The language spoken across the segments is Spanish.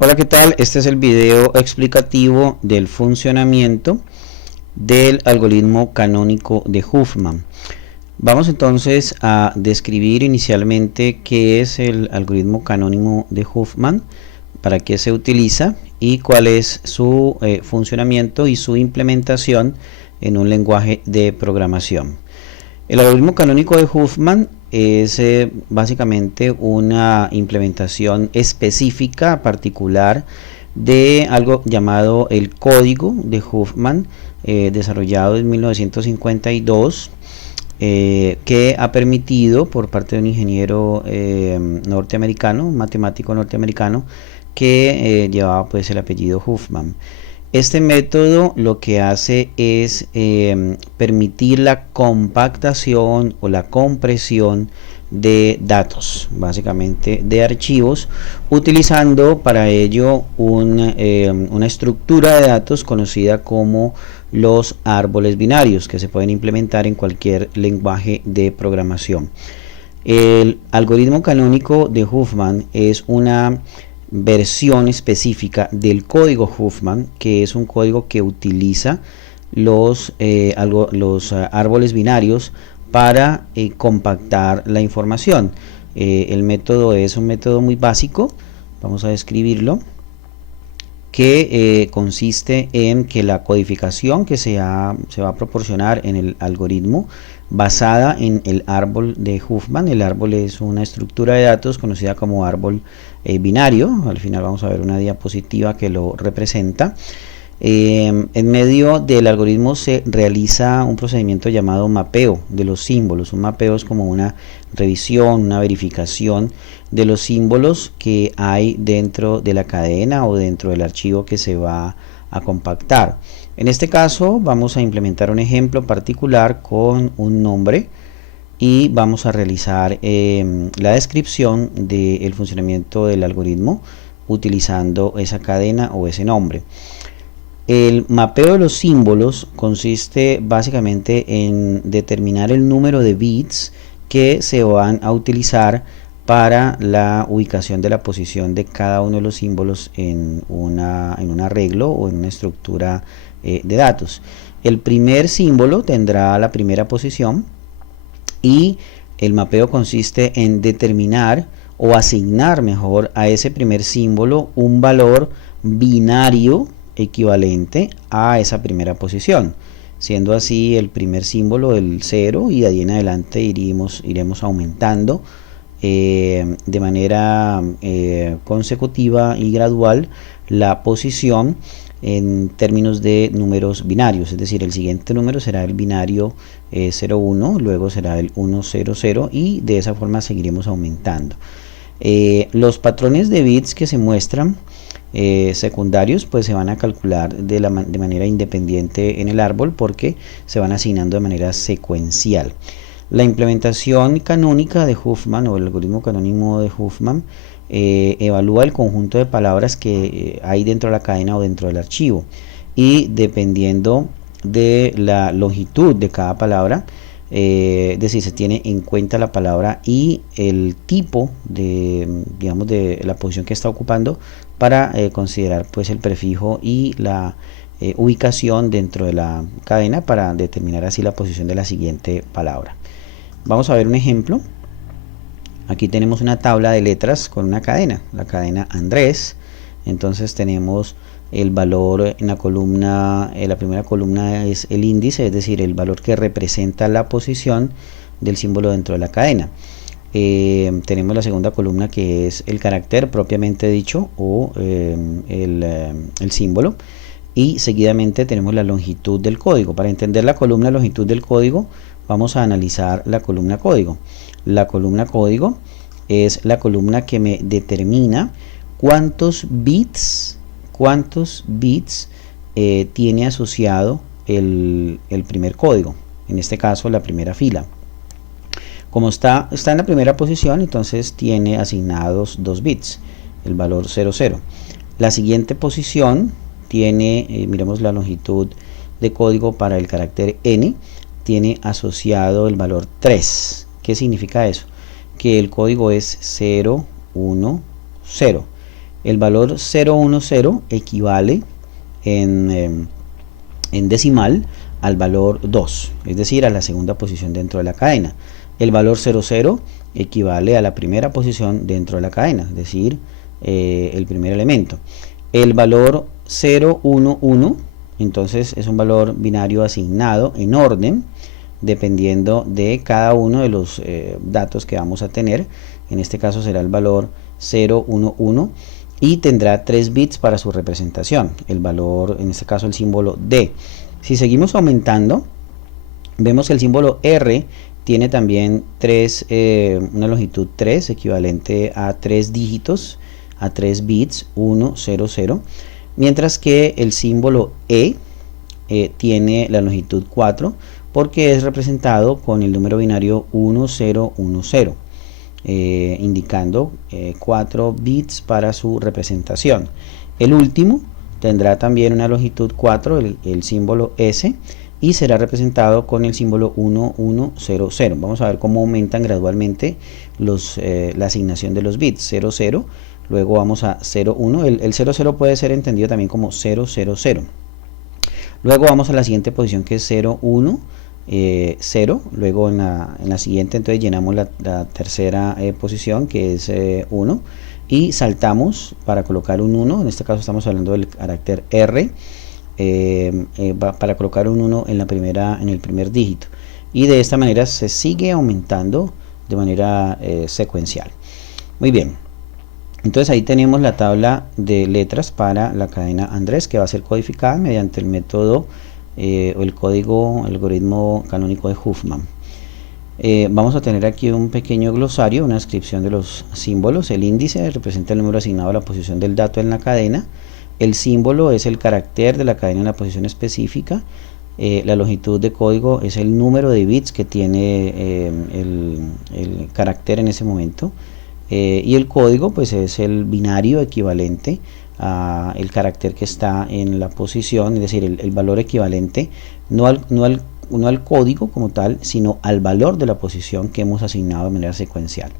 Hola, ¿qué tal? Este es el video explicativo del funcionamiento del algoritmo canónico de Huffman. Vamos entonces a describir inicialmente qué es el algoritmo canónico de Huffman, para qué se utiliza y cuál es su funcionamiento y su implementación en un lenguaje de programación. El algoritmo canónico de Huffman es básicamente una implementación específica, particular, de algo llamado el código de Huffman, desarrollado en 1952, que ha permitido por parte de un ingeniero norteamericano, un matemático norteamericano, que llevaba pues el apellido Huffman. Este método lo que hace es permitir la compactación o la compresión de datos, básicamente de archivos, utilizando para ello una estructura de datos conocida como los árboles binarios, que se pueden implementar en cualquier lenguaje de programación. El algoritmo canónico de Huffman es una versión específica del código Huffman, que es un código que utiliza los árboles binarios para compactar la información. El método es un método muy básico, vamos a describirlo, que consiste en que la codificación que se va a proporcionar en el algoritmo basada en el árbol de Huffman. El árbol es una estructura de datos conocida como árbol binario. Al final vamos a ver una diapositiva que lo representa. En medio del algoritmo se realiza un procedimiento llamado mapeo de los símbolos. Un mapeo es como una revisión, una verificación de los símbolos que hay dentro de la cadena o dentro del archivo que se va a compactar. En este caso vamos a implementar un ejemplo particular con un nombre y vamos a realizar la descripción del funcionamiento del algoritmo utilizando esa cadena o ese nombre. El mapeo de los símbolos consiste básicamente en determinar el número de bits que se van a utilizar para la ubicación de la posición de cada uno de los símbolos en un arreglo o en una estructura de datos. El primer símbolo tendrá la primera posición y el mapeo consiste en determinar o asignar mejor a ese primer símbolo un valor binario equivalente a esa primera posición, siendo así el primer símbolo el 0 y de ahí en adelante iremos aumentando de manera consecutiva y gradual la posición en términos de números binarios, es decir, el siguiente número será el binario 01, luego será el 100 y de esa forma seguiremos aumentando. Los patrones de bits que se muestran secundarios pues se van a calcular de manera independiente en el árbol porque se van asignando de manera secuencial. La implementación canónica de Huffman o el algoritmo canónico de Huffman evalúa el conjunto de palabras que hay dentro de la cadena o dentro del archivo y dependiendo de la longitud de cada palabra, es decir, se tiene en cuenta la palabra y el tipo de, digamos, de la posición que está ocupando para considerar pues el prefijo y la ubicación dentro de la cadena para determinar así la posición de la siguiente palabra. Vamos a ver un ejemplo. Aquí tenemos una tabla de letras con una cadena, la cadena Andrés. Entonces tenemos el valor en la columna, la primera columna es el índice, es decir, el valor que representa la posición del símbolo dentro de la cadena. Tenemos la segunda columna que es el carácter propiamente dicho o el símbolo, y seguidamente tenemos la longitud del código. Para entender la columna longitud del código vamos a analizar la columna código. La columna código es la columna que me determina cuántos bits tiene asociado el primer código, en este caso la primera fila. Como está en la primera posición, entonces tiene asignados 2 bits, el valor 00. La siguiente posición tiene, miremos la longitud de código para el carácter n, tiene asociado el valor 3. ¿Qué significa eso? Que el código es 0, 1, 0. El valor 010 equivale en decimal al valor 2, es decir, a la segunda posición dentro de la cadena. El valor 00 equivale a la primera posición dentro de la cadena, es decir, el primer elemento. El valor 011 entonces es un valor binario asignado en orden dependiendo de cada uno de los datos que vamos a tener. En este caso será el valor 011 y tendrá 3 bits para su representación. El valor, en este caso el símbolo D. Si seguimos aumentando, vemos que el símbolo R tiene también una longitud 3, equivalente a 3 dígitos, a 3 bits, 1, 0, 0. Mientras que el símbolo E tiene la longitud 4, porque es representado con el número binario 1010, indicando 4 bits para su representación. El último tendrá también una longitud 4, el símbolo S, y será representado con el símbolo 1100. Vamos a ver cómo aumentan gradualmente la asignación de los bits. 00, luego vamos a 01. El 00 puede ser entendido también como 000. Luego vamos a la siguiente posición, que es 01, 0. Luego en la siguiente entonces llenamos la tercera posición, que es 1, y saltamos para colocar un 1. En este caso estamos hablando del carácter R, para colocar un 1 en el primer dígito, y de esta manera se sigue aumentando de manera secuencial. Muy bien, entonces ahí tenemos la tabla de letras para la cadena Andrés, que va a ser codificada mediante el método o el código, algoritmo canónico de Huffman. Vamos a tener aquí un pequeño glosario, una descripción de los símbolos. El índice representa el número asignado a la posición del dato en la cadena. El símbolo es el carácter de la cadena en la posición específica. La longitud de código es el número de bits que tiene el carácter en ese momento. Y el código pues es el binario equivalente a el carácter que está en la posición, es decir, el valor equivalente no al código como tal, sino al valor de la posición que hemos asignado de manera secuencial.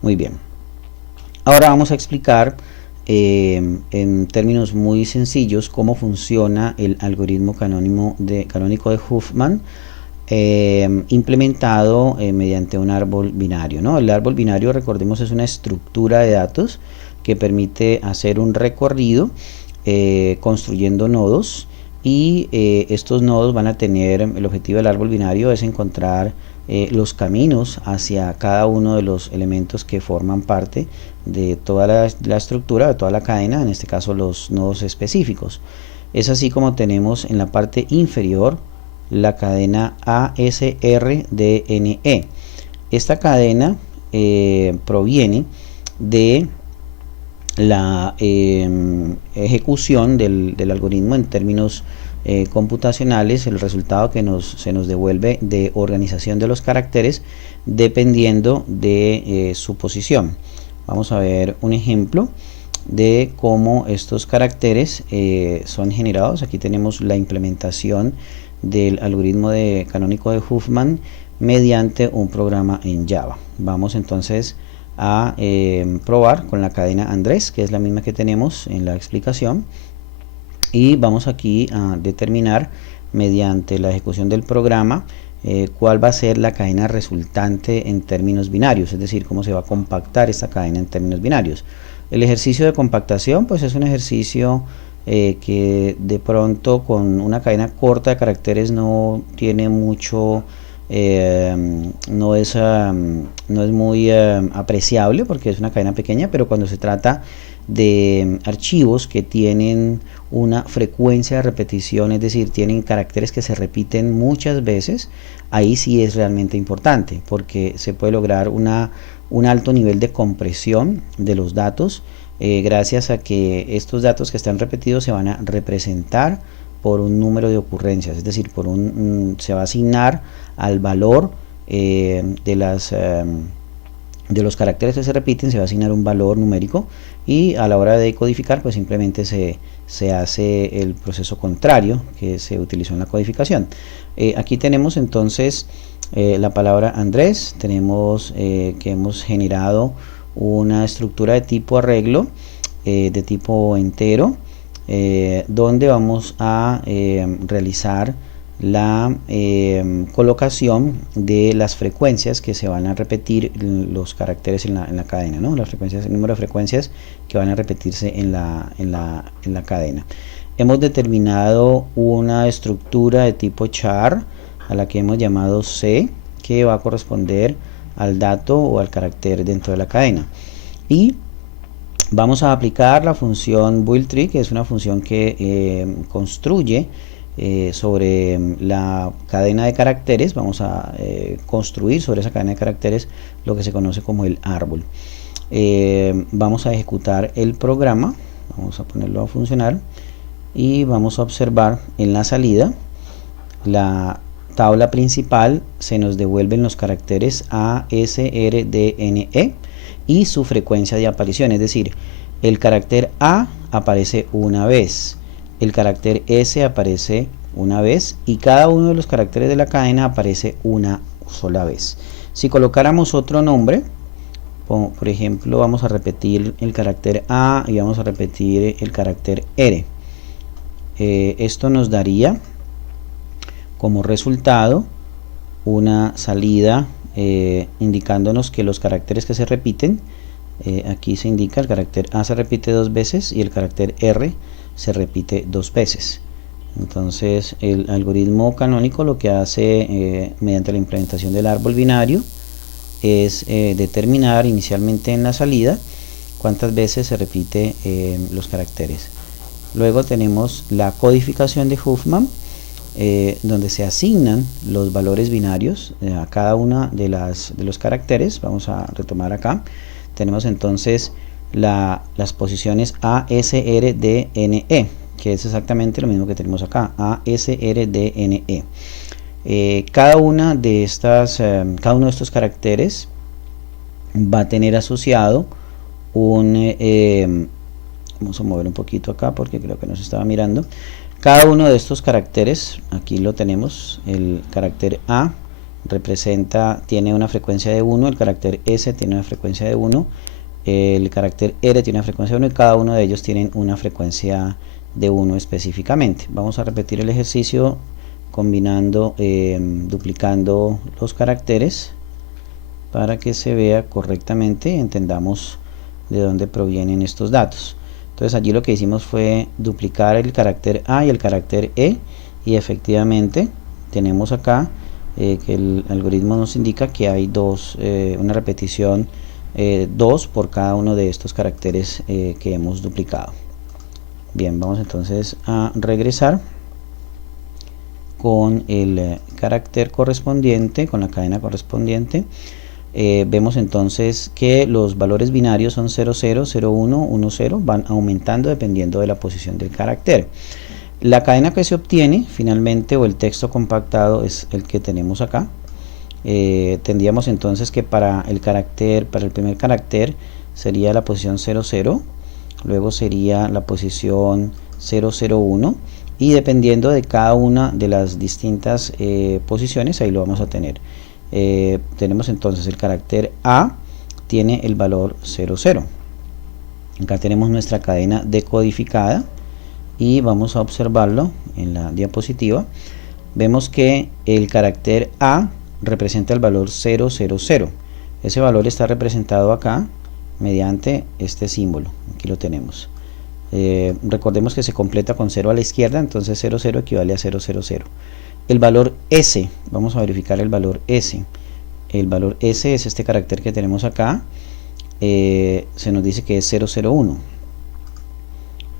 Muy bien, ahora vamos a explicar en términos muy sencillos cómo funciona el algoritmo canónico de Huffman, implementado mediante un árbol binario, ¿no? El árbol binario, recordemos, es una estructura de datos que permite hacer un recorrido construyendo nodos, y estos nodos van a tener, el objetivo del árbol binario es encontrar los caminos hacia cada uno de los elementos que forman parte de toda la estructura, de toda la cadena, en este caso los nodos específicos. Es así como tenemos en la parte inferior la cadena ASRDNE. Esta cadena proviene de la ejecución del algoritmo en términos computacionales, el resultado que se nos devuelve de organización de los caracteres dependiendo de su posición. Vamos a ver un ejemplo de cómo estos caracteres son generados. Aquí tenemos la implementación del algoritmo canónico de Huffman mediante un programa en Java. Vamos entonces a probar con la cadena Andrés, que es la misma que tenemos en la explicación, y vamos aquí a determinar mediante la ejecución del programa cuál va a ser la cadena resultante en términos binarios, es decir, cómo se va a compactar esta cadena en términos binarios. El ejercicio de compactación pues es un ejercicio que de pronto con una cadena corta de caracteres no tiene mucho, no es muy apreciable porque es una cadena pequeña, pero cuando se trata de archivos que tienen una frecuencia de repetición, es decir, tienen caracteres que se repiten muchas veces, ahí sí es realmente importante porque se puede lograr un alto nivel de compresión de los datos, gracias a que estos datos que están repetidos se van a representar por un número de ocurrencias, es decir, se va a asignar al valor de los caracteres que se repiten, se va a asignar un valor numérico, y a la hora de codificar pues simplemente se hace el proceso contrario que se utilizó en la codificación. Aquí tenemos entonces la palabra Andrés, tenemos que hemos generado una estructura de tipo arreglo de tipo entero, donde vamos a realizar la colocación de las frecuencias que se van a repetir los caracteres en la cadena, ¿no? Las frecuencias, el número de frecuencias que van a repetirse en la cadena. Hemos determinado una estructura de tipo char a la que hemos llamado C, que va a corresponder al dato o al carácter dentro de la cadena. Y vamos a aplicar la función buildTree, que es una función que construye sobre la cadena de caracteres. Vamos a construir sobre esa cadena de caracteres lo que se conoce como el árbol. Vamos a ejecutar el programa, vamos a ponerlo a funcionar y vamos a observar en la salida la tabla principal. Se nos devuelven los caracteres A, S, R, D, N, E y su frecuencia de aparición, es decir, el carácter A aparece una vez, el carácter S aparece una vez y cada uno de los caracteres de la cadena aparece una sola vez. Si colocáramos otro nombre, por ejemplo, vamos a repetir el carácter A y vamos a repetir el carácter R. Esto nos daría como resultado una salida indicándonos que los caracteres que se repiten, aquí se indica el carácter A se repite 2 veces y el carácter R se repite 2 veces. Entonces el algoritmo canónico lo que hace mediante la implementación del árbol binario es determinar inicialmente en la salida cuántas veces se repite los caracteres. Luego tenemos la codificación de Huffman, donde se asignan los valores binarios a cada una de los caracteres. Vamos a retomar acá. Tenemos entonces las posiciones A, S, R, D, N, E, que es exactamente lo mismo que tenemos acá, A, S, R, D, N, E. Cada uno de estos caracteres va a tener asociado un vamos a mover un poquito acá porque creo que nos estaba mirando. Cada uno de estos caracteres, aquí lo tenemos, el carácter A tiene una frecuencia de 1, el carácter S tiene una frecuencia de 1, el carácter R tiene una frecuencia de 1 y cada uno de ellos tienen una frecuencia de 1 específicamente. Vamos a repetir el ejercicio combinando, duplicando los caracteres para que se vea correctamente y entendamos de dónde provienen estos datos. Entonces allí lo que hicimos fue duplicar el carácter A y el carácter E y efectivamente tenemos acá que el algoritmo nos indica que hay una repetición 2 por cada uno de estos caracteres que hemos duplicado. Bien, vamos entonces a regresar con el carácter correspondiente, con la cadena correspondiente. Vemos entonces que los valores binarios son 0, 0, 0, 1, 1, 0, van aumentando dependiendo de la posición del carácter. La cadena que se obtiene finalmente, o el texto compactado, es el que tenemos acá. Tendríamos entonces que para el primer carácter sería la posición 0, 0, luego sería la posición 0, 0, 1 y dependiendo de cada una de las distintas posiciones, ahí lo vamos a tener. Tenemos entonces el carácter A tiene el valor 0, 0. Acá tenemos nuestra cadena decodificada y vamos a observarlo en la diapositiva. Vemos que el carácter A representa el valor 0, 0, 0. Ese valor está representado acá mediante este símbolo. Aquí lo tenemos. Recordemos que se completa con 0 a la izquierda, entonces 0, 0 equivale a 0, 0, 0. El valor S, vamos a verificar el valor S. El valor S es este carácter que tenemos acá. Se nos dice que es 0, 0, 1.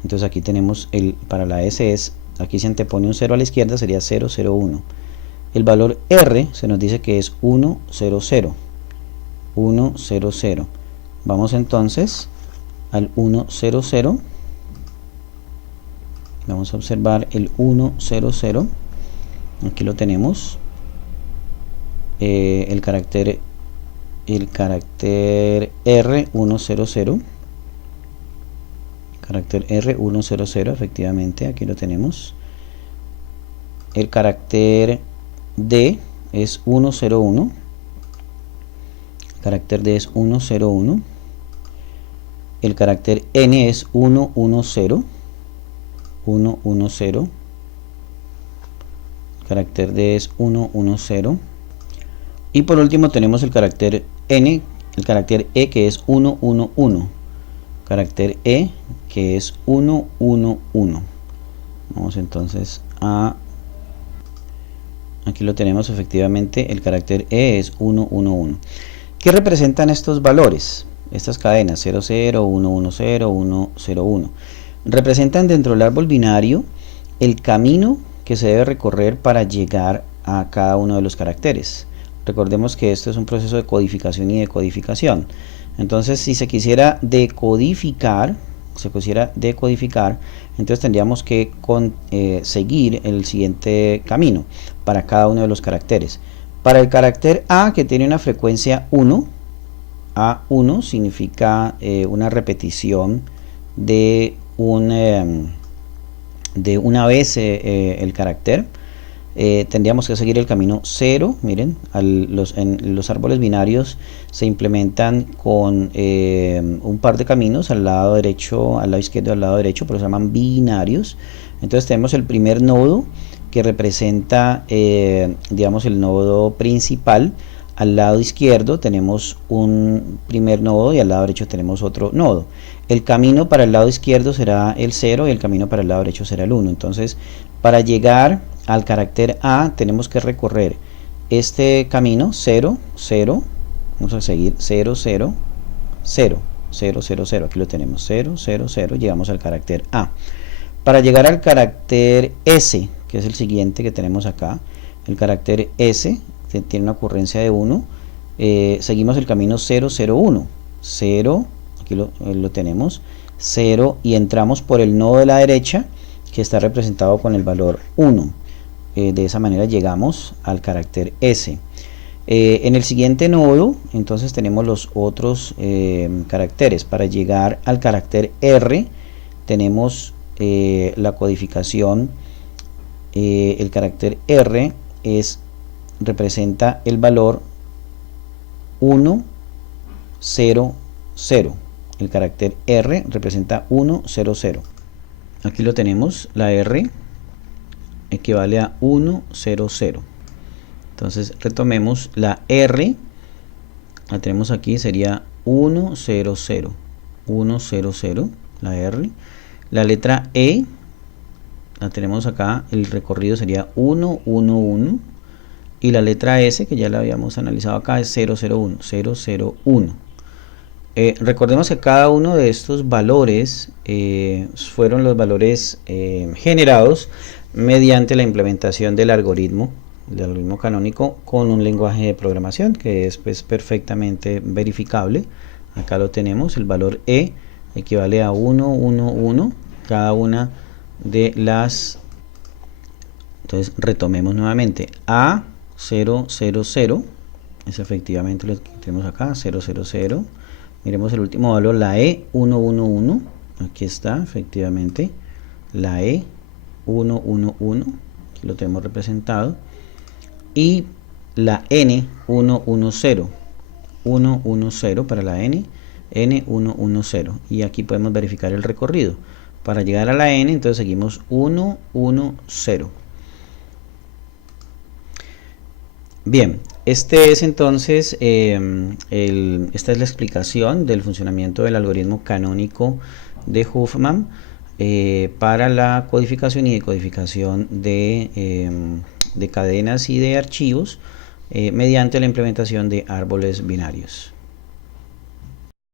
Entonces aquí tenemos para la S aquí se antepone un 0 a la izquierda, sería 0, 0, 1. El valor R se nos dice que es 1, 0, 0. 1, 0, 0. Vamos entonces al 1, 0, 0. Vamos a observar el 1, 0, 0. Aquí lo tenemos. El carácter R, 1, 0, 0. Carácter R, 1, 0, 0, efectivamente, aquí lo tenemos. El carácter D es 1, 0, 1. El carácter D es 1, 0, 1. el carácter n es 1, 1, 0, 1, 1, 0, el carácter d es 1, 1, 0, y por último tenemos el carácter n, el carácter e, que es 1, 1, 1, carácter e, que es 1, 1, 1. Vamos entonces a... Aquí lo tenemos, efectivamente, el carácter e es 1, 1, 1. ¿Qué representan estos valores? Estas cadenas 0, 0, 1, 1, 0, 1, 0, 1. Representan dentro del árbol binario el camino que se debe recorrer para llegar a cada uno de los caracteres. Recordemos que esto es un proceso de codificación y decodificación. Entonces, si se quisiera decodificar, entonces tendríamos que seguir el siguiente camino para cada uno de los caracteres. Para el carácter A, que tiene una frecuencia 1, A1 significa una repetición de una vez el carácter. Tendríamos que seguir el camino 0. Miren, en los árboles binarios se implementan con un par de caminos al lado derecho, al lado izquierdo y al lado derecho, por eso se llaman binarios. Entonces tenemos el primer nodo, que representa digamos el nodo principal. Al lado izquierdo tenemos un primer nodo y al lado derecho tenemos otro nodo. El camino para el lado izquierdo será el 0 y el camino para el lado derecho será el 1. Entonces, para llegar al carácter A tenemos que recorrer este camino 0, 0, vamos a seguir 0, 0, 0, 0, 0, 0, aquí lo tenemos 0, 0, 0, llegamos al carácter A. Para llegar al carácter S, que es el siguiente que tenemos acá, el carácter S que tiene una ocurrencia de 1, seguimos el camino 0, 0, 1, 0, aquí lo tenemos, 0, y entramos por el nodo de la derecha, que está representado con el valor 1. De esa manera llegamos al carácter S. En el siguiente nodo, entonces tenemos los otros caracteres. Para llegar al carácter R, tenemos la codificación. El carácter R representa el valor 1, 0, 0. El carácter R representa 1, 0, 0. Aquí lo tenemos, la R equivale a 1, 0, 0. Entonces retomemos la R, la tenemos aquí, sería 1, 0, 0, 1, 0, 0, la R. La letra E, la tenemos acá, el recorrido sería 1, 1, 1. Y la letra S, que ya la habíamos analizado acá, es 0, 0, 1, 0, 0, 1. Recordemos que cada uno de estos valores fueron los valores generados mediante la implementación del algoritmo canónico con un lenguaje de programación que es pues, perfectamente verificable. Acá lo tenemos, el valor E equivale a 1, 1, 1, cada una de las... Entonces retomemos nuevamente, A 0, 0, 0, es efectivamente lo que tenemos acá, 0, 0, 0. Miremos el último valor, la E 1, 1, 1, aquí está efectivamente, la E 1, 1, 1, aquí lo tenemos representado, y la N 1, 1, 0, 1, 1, 0 para la N, N 1, 1, 0, y aquí podemos verificar el recorrido. Para llegar a la N, entonces seguimos 1, 1, 0. Bien, este es entonces, esta es la explicación del funcionamiento del algoritmo canónico de Huffman para la codificación y decodificación de cadenas y de archivos mediante la implementación de árboles binarios.